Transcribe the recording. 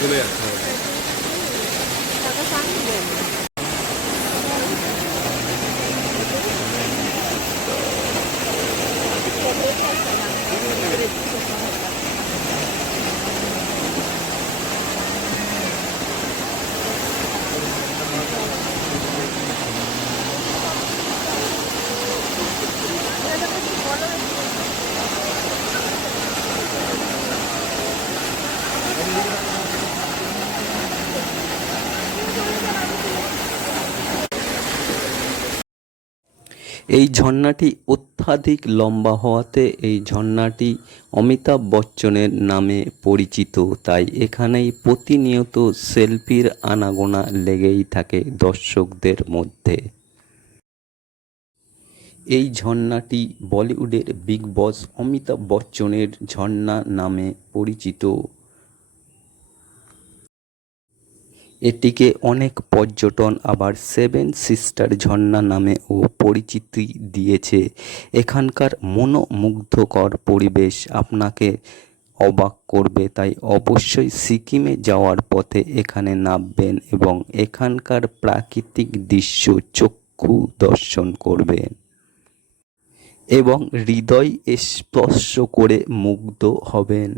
চলে যাচ্ছে হবে। এই ঝর্ণাটি অত্যাধিক লম্বা হওয়াতে এই ঝর্ণাটি অমিতাভ বচ্চনের নামে পরিচিত, তাই এখানেই প্রতিনিয়ত সেলফির আনাগোনা লেগেই থাকে দর্শকদের মধ্যে। এই ঝর্ণাটি বলিউডের বিগ বস অমিতাভ বচ্চনের ঝর্ণা নামে পরিচিত। এটিকে অনেক পর্যটন আবার সেভেন সিস্টার ঝর্ণা নামেও পরিচিতি দিয়েছে। এখানকার মনোমুগ্ধকর পরিবেশ আপনাকে অবাক করবে, তাই অবশ্যই সিকিমে যাওয়ার পথে এখানে নামবেন এবং এখানকার প্রাকৃতিক দৃশ্য চক্ষু দর্শন করবেন এবং হৃদয় স্পর্শ করে মুগ্ধ হবেন।